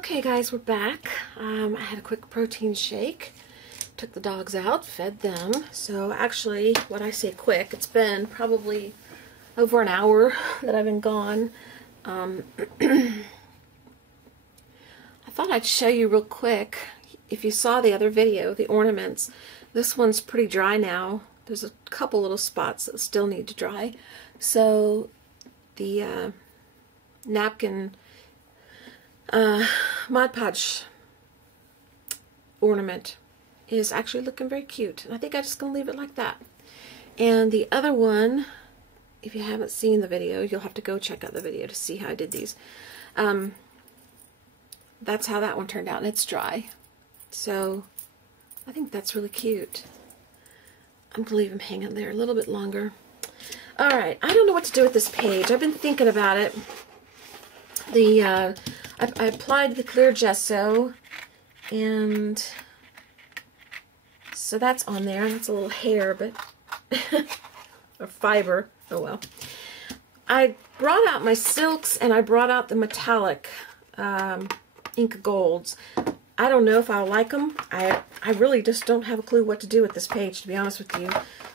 Okay guys, we're back. I had a quick protein shake. Took the dogs out, fed them. So actually, when I say quick, it's been probably over an hour that I've been gone. I thought I'd show you real quick. If you saw the other video, the ornaments, this one's pretty dry now. There's a couple little spots that still need to dry. So the napkin Mod Podge ornament is actually looking very cute. And I think I'm just going to leave it like that. And the other one, if you haven't seen the video, you'll have to go check out the video to see how I did these. That's how that one turned out, and it's dry. So I think that's really cute. I'm going to leave him hanging there a little bit longer. Alright, I don't know what to do with this page. I've been thinking about it. I applied the clear gesso, and so that's on there. That's a little hair, but or fiber. Oh well. I brought out my silks, and I brought out the metallic ink golds. I don't know if I'll like them. I really just don't have a clue what to do with this page, to be honest with you.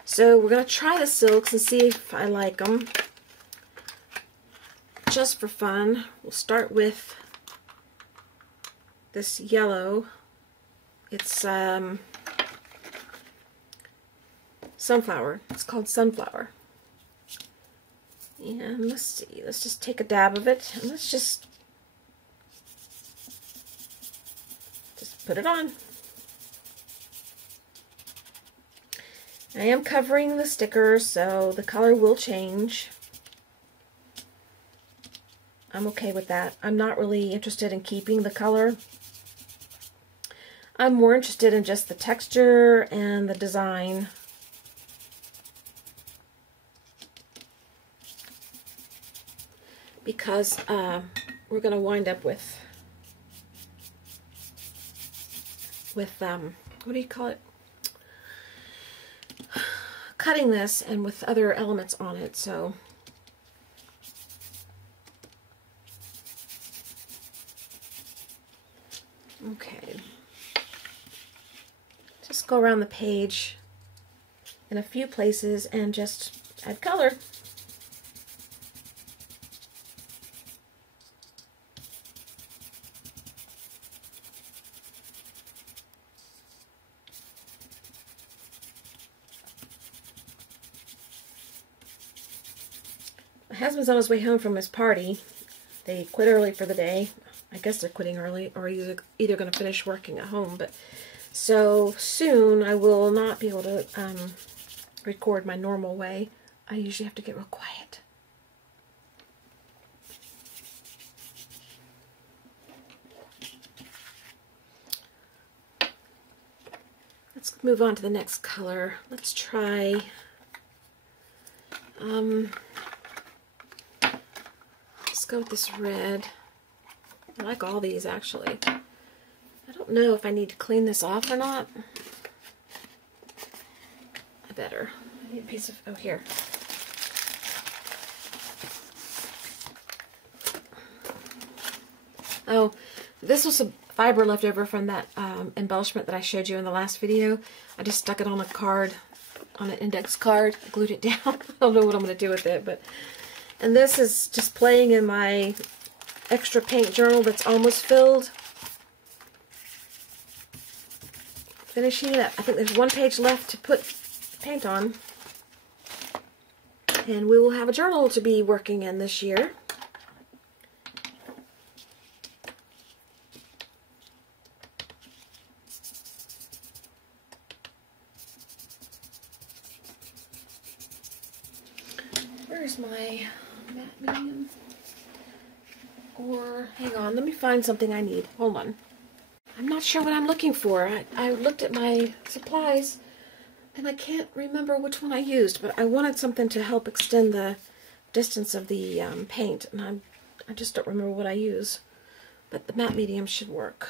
So we're going to try the silks and see if I like them. Just for fun, we'll start with this yellow. It's sunflower. It's called Sunflower. And let's see, let's just take a dab of it, and let's just put it on. I am covering the sticker, so the color will change. I'm okay with that. I'm not really interested in keeping the color. I'm more interested in just the texture and the design. Because we're going to wind up with what do you call it? Cutting this and with other elements on it, so okay. Just go around the page in a few places and just add color. My husband's on his way home from his party. They quit early for the day. I guess they're quitting early, or either going to finish working at home. But so soon I will not be able to record my normal way. I usually have to get real quiet. Let's move on to the next color. Let's try let's go with this red. I like all these, actually. I don't know if I need to clean this off or not. I better. I need a piece of, oh, here. Oh, this was some fiber left over from that embellishment that I showed you in the last video. I just stuck it on a card, on an index card. I glued it down. I don't know what I'm going to do with it, but... And this is just playing in my extra paint journal that's almost filled. Finishing it up. I think there's one page left to put paint on. And we will have a journal to be working in this year. Where's my matte medium? Or, hang on, let me find something I need. Hold on. I'm not sure what I'm looking for. I looked at my supplies, and I can't remember which one I used, but I wanted something to help extend the distance of the paint, and I just don't remember what I use. But the matte medium should work.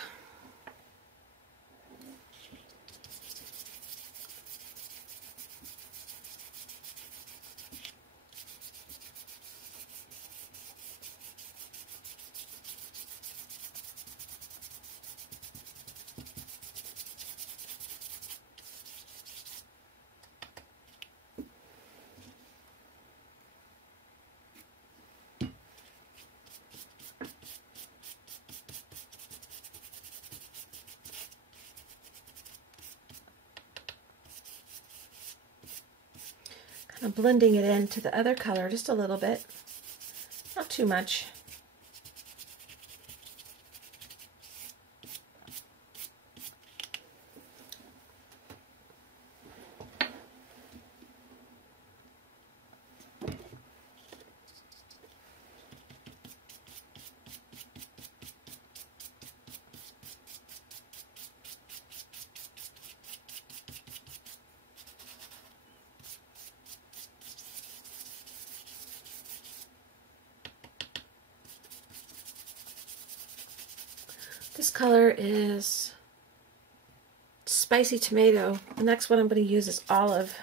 I'm blending it into the other color just a little bit, not too much. This color is spicy tomato. The next one I'm going to use is olive.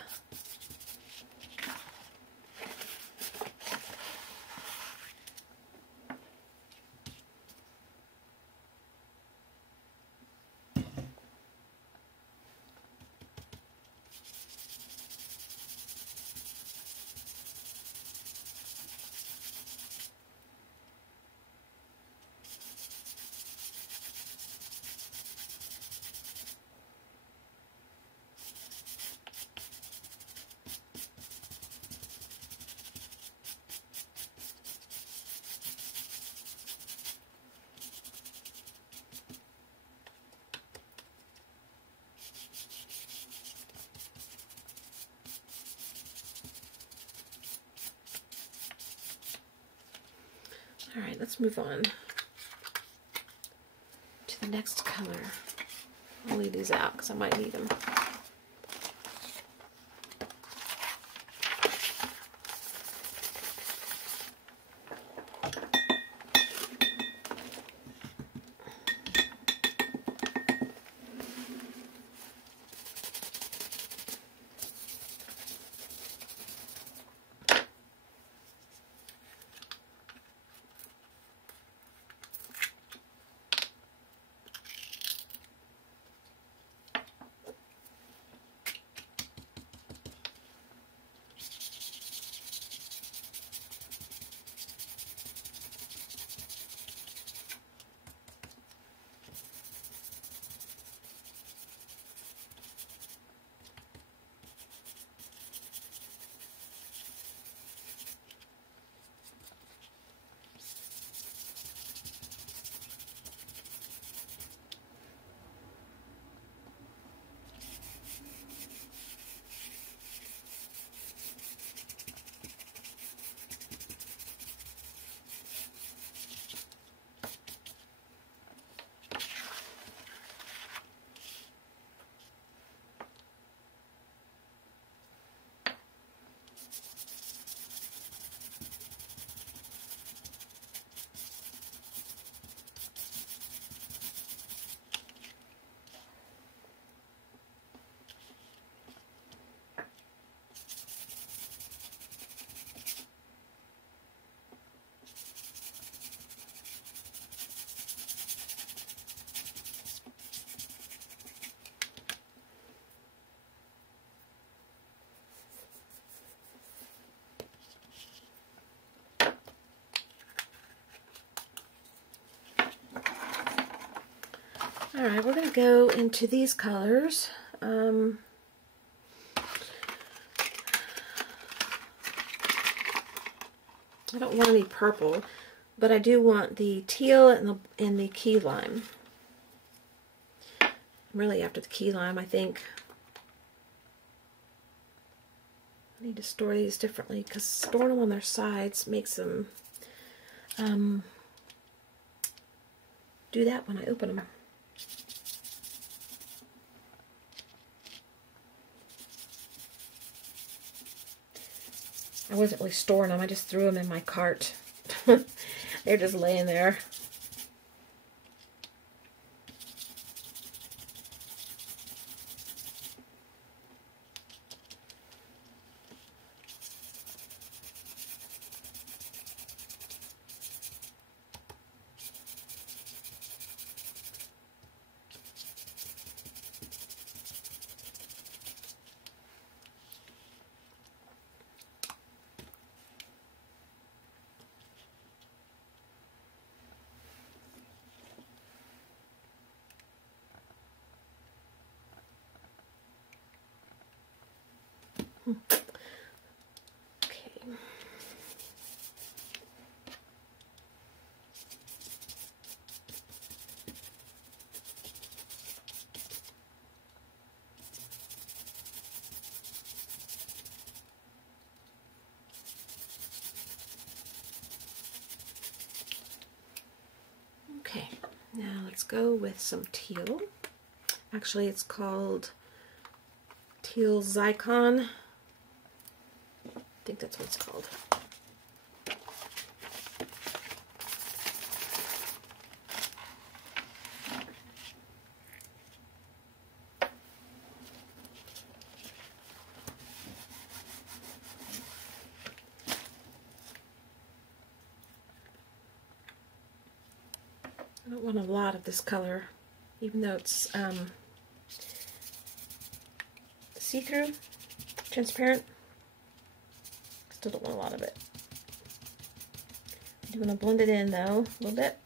All right, let's move on to the next color. I'll leave these out because I might need them. All right, we're going to go into these colors. I don't want any purple, but I do want the teal and the key lime. I'm really after the key lime, I think. I need to store these differently because storing them on their sides makes them do that when I open them. I wasn't really storing them, I just threw them in my cart. They're just laying there. Now let's go with some teal. Actually, it's called Teal Zycon. I think that's what it's called. I don't want a lot of this color, even though it's see-through, transparent. Still don't want a lot of it. I do want to blend it in though, a little bit.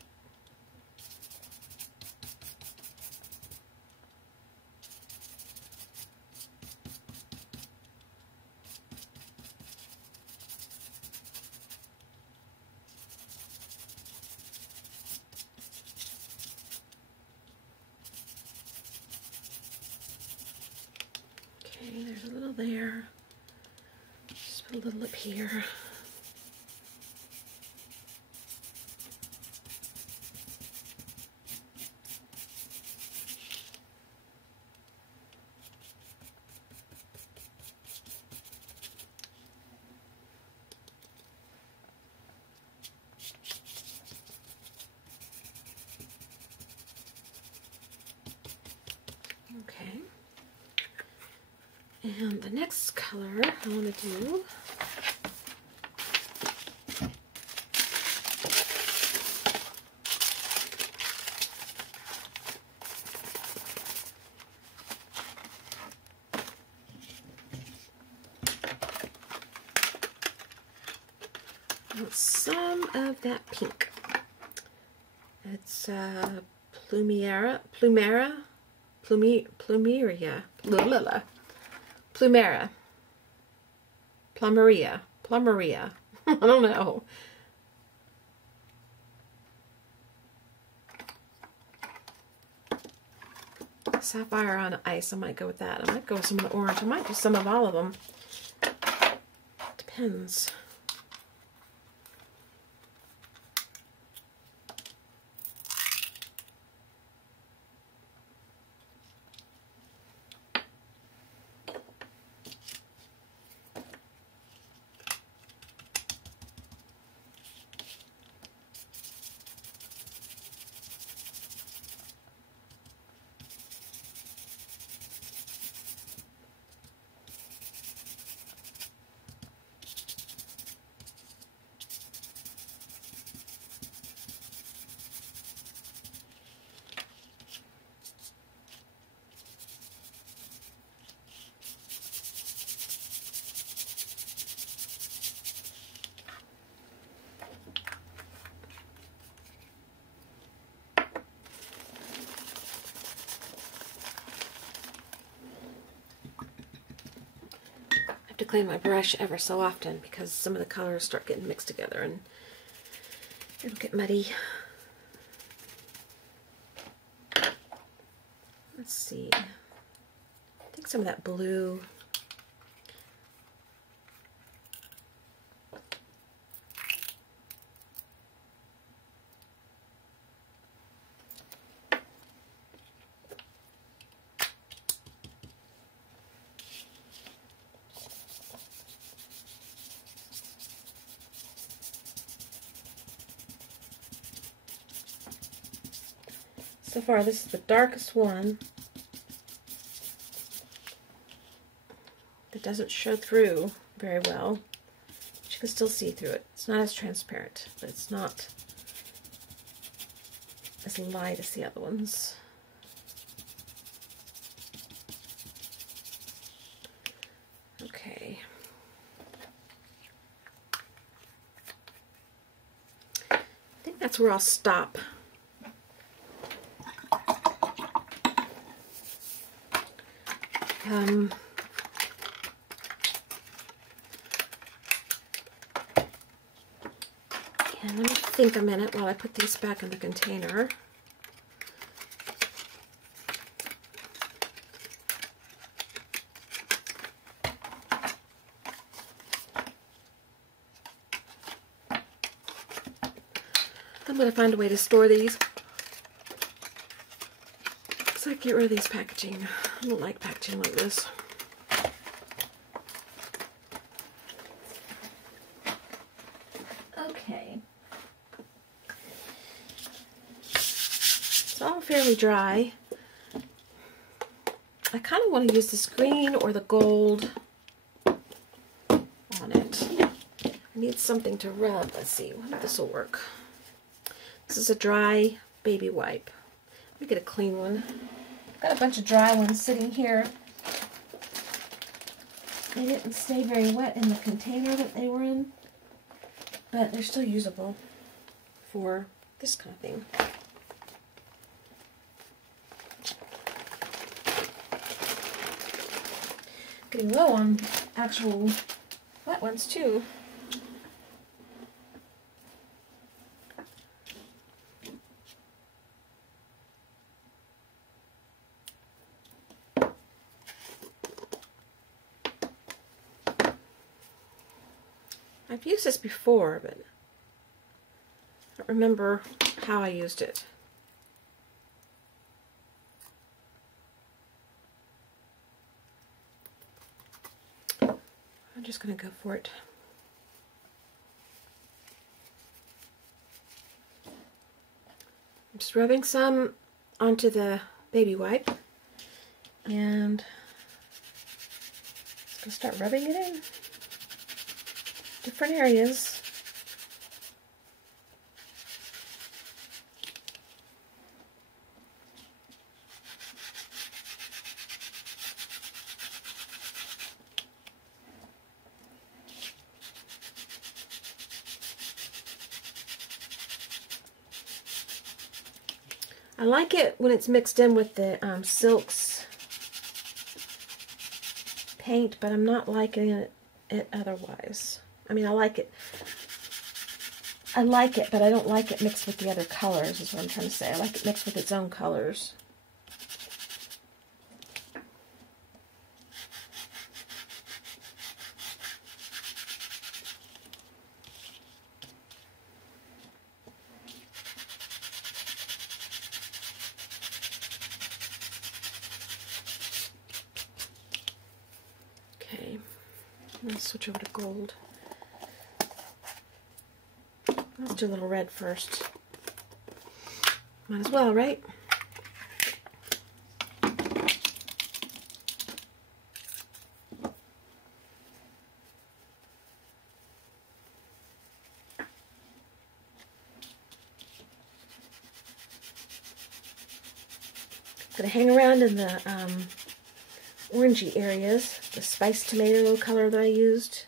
Okay, there's a little there. Just put a little up here. Okay. And the next color I want to do some of that pink. It's Plumeria, Plumeria. I don't know. Sapphire on Ice, I might go with that. I might go with some of the orange. I might do some of all of them. Depends. To clean my brush ever so often because some of the colors start getting mixed together and it'll get muddy. Let's see. I think some of that blue. So far, this is the darkest one that doesn't show through very well. But you can still see through it. It's not as transparent, but it's not as light as the other ones. Okay. I think that's where I'll stop. And let me think a minute while I put these back in the container. I'm going to find a way to store these So I get rid of these packaging. I don't like packaging like this. Okay. It's all fairly dry. I kind of want to use this green or the gold on it. I need something to rub. Let's see, I wonder if this will work. This is a dry baby wipe. Let me get a clean one. I've got a bunch of dry ones sitting here. They didn't stay very wet in the container that they were in, but they're still usable for this kind of thing. Getting low on actual wet ones too. I've used this before, but I don't remember how I used it. I'm just going to go for it. I'm just rubbing some onto the baby wipe, and just going to start rubbing it in different areas. I like it when it's mixed in with the Silks paint, but I'm not liking it otherwise. I mean, I like it, but I don't like it mixed with the other colors, is what I'm trying to say. I like it mixed with its own colors. Okay, let's switch over to gold. Let's do a little red first. Might as well, right? Gonna hang around in the orangey areas, the spiced tomato color that I used.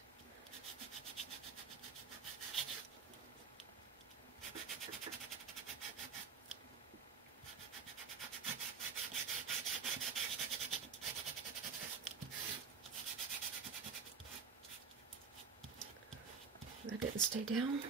That didn't stay down.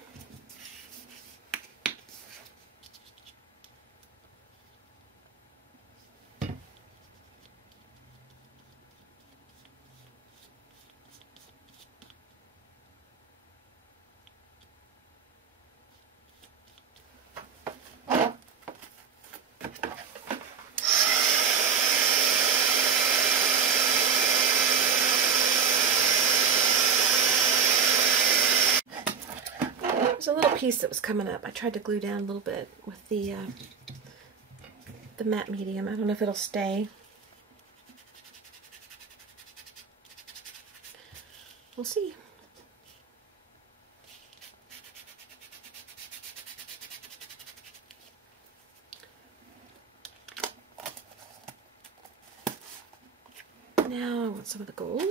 There's a little piece that was coming up. I tried to glue down a little bit with the matte medium. I don't know if it'll stay. We'll see. Now I want some of the gold.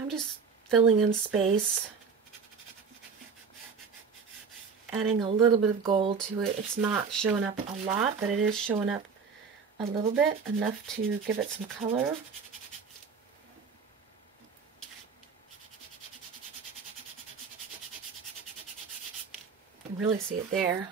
I'm just filling in space adding a little bit of gold to it. It's not showing up a lot, but it is showing up a little bit, enough to give it some color. You can really see it there.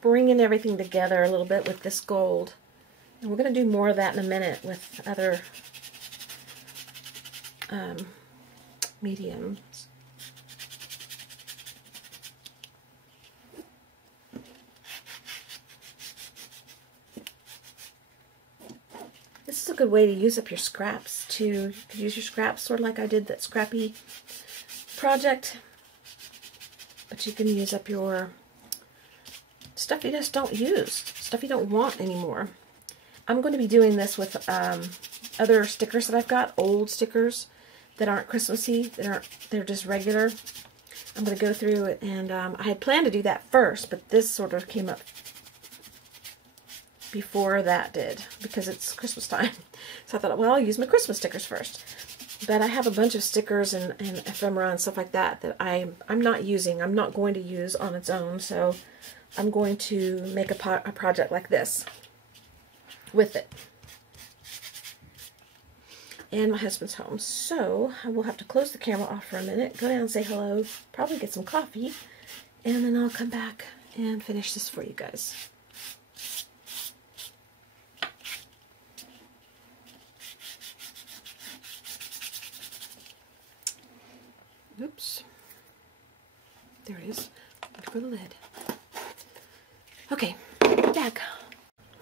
Bringing everything together a little bit with this gold. And we're going to do more of that in a minute with other mediums. This is a good way to use up your scraps too. You could use your scraps sort of like I did that scrappy project. But you can use up your stuff you just don't use, stuff you don't want anymore. I'm going to be doing this with other stickers that I've got, old stickers that aren't Christmassy, they're just regular. I'm going to go through it, and I had planned to do that first, but this sort of came up before that did, because it's Christmas time. So I thought, well, I'll use my Christmas stickers first. But I have a bunch of stickers and ephemera and stuff like that I'm not using, I'm not going to use on its own, so I'm going to make a project like this with it. And my husband's home. So I will have to close the camera off for a minute, go down and say hello, probably get some coffee, and then I'll come back and finish this for you guys. Oops. There it is. Look for the lid. Okay, back.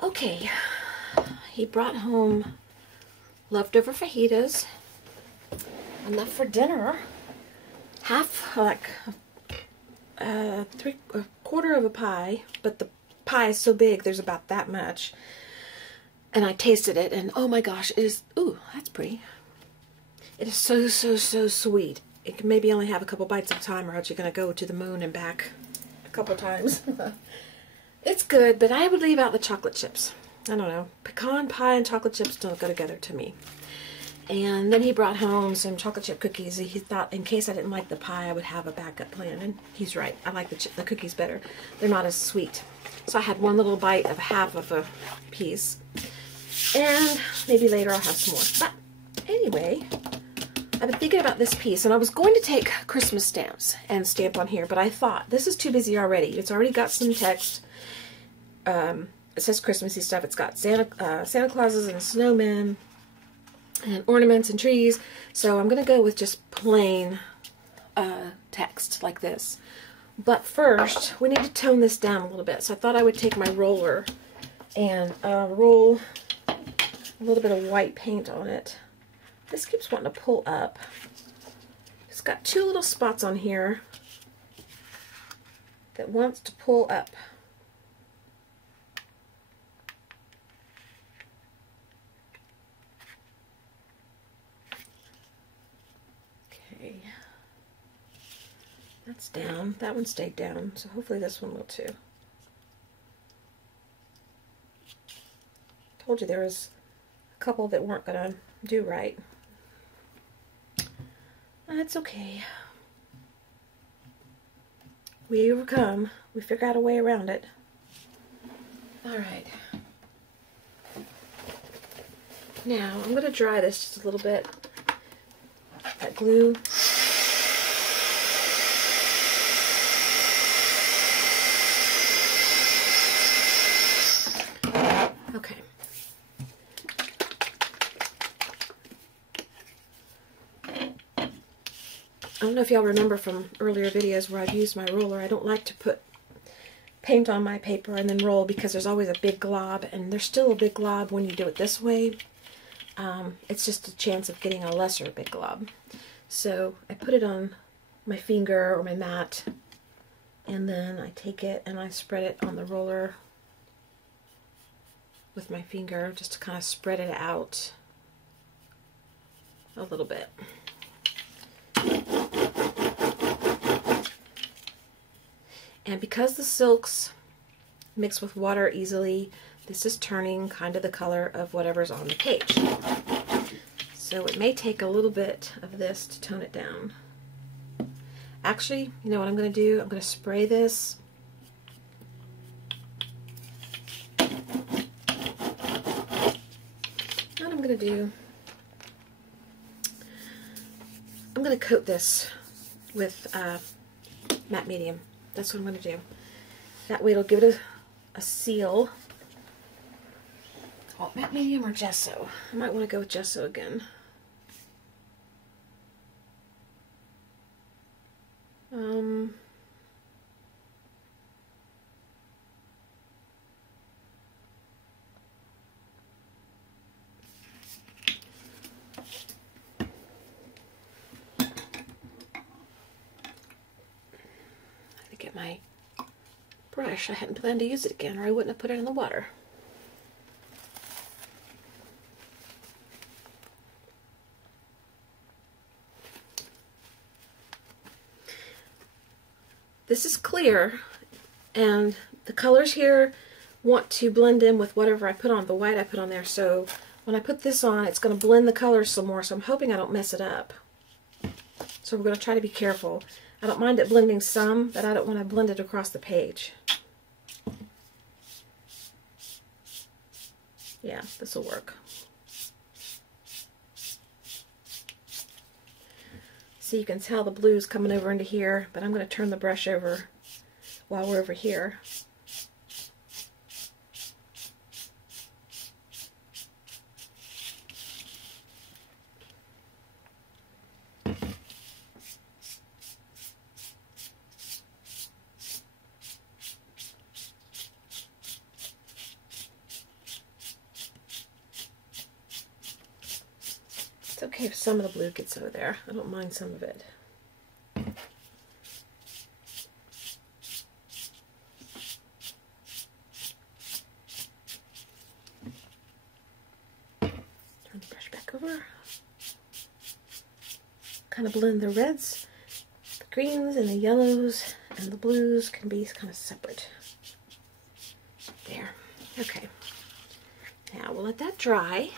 Okay, he brought home leftover fajitas, enough for dinner, half, like a quarter of a pie, but the pie is so big, there's about that much. And I tasted it, and oh my gosh, it is, ooh, that's pretty. It is so, so, so sweet. It can maybe only have a couple bites at a time, or else you're going to go to the moon and back a couple times. It's good, but I would leave out the chocolate chips. I don't know. Pecan pie and chocolate chips don't go together to me. And then he brought home some chocolate chip cookies. He thought in case I didn't like the pie, I would have a backup plan. And he's right. I like the cookies better. They're not as sweet. So I had one little bite of half of a piece. And maybe later I'll have some more. But anyway, I've been thinking about this piece, and I was going to take Christmas stamps and stamp on here, but I thought, this is too busy already. It's already got some text. It says Christmassy stuff. It's got Santa Clauses and snowmen and ornaments and trees. So I'm going to go with just plain text like this. But first, we need to tone this down a little bit. So I thought I would take my roller and roll a little bit of white paint on it. This keeps wanting to pull up. It's got two little spots on here that wants to pull up. Okay. That's down. That one stayed down, so hopefully this one will too. Told you there was a couple that weren't going to do right. That's okay. We overcome. We figure out a way around it. Alright. Now, I'm going to dry this just a little bit. That glue. Okay. I don't know if y'all remember from earlier videos where I've used my roller. I don't like to put paint on my paper and then roll because there's always a big glob, and there's still a big glob when you do it this way. It's just a chance of getting a lesser big glob. So I put it on my finger or my mat, and then I take it and I spread it on the roller with my finger just to kind of spread it out a little bit. And because the silks mix with water easily, this is turning kind of the color of whatever's on the page. So it may take a little bit of this to tone it down. Actually, you know what I'm going to do? I'm going to spray this. And I'm going to do, I'm going to coat this with matte medium. That's what I'm going to do. That way it'll give it a seal. Oh, matte medium or gesso? I might want to go with gesso again. Get my brush. I hadn't planned to use it again, or I wouldn't have put it in the water. This is clear, and the colors here want to blend in with whatever I put on, the white I put on there, so when I put this on, it's going to blend the colors some more, so I'm hoping I don't mess it up. So we're going to try to be careful. I don't mind it blending some, but I don't want to blend it across the page. Yeah, this will work. See, you can tell the blue's coming over into here, but I'm going to turn the brush over while we're over here. It's okay if some of the blue gets over there. I don't mind some of it. Turn the brush back over. Kind of blend the reds, the greens, and the yellows, and the blues can be kind of separate. There. Okay. Now we'll let that dry.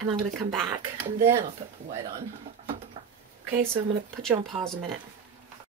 And I'm going to come back, and then I'll put the white on. Okay, so I'm going to put you on pause a minute.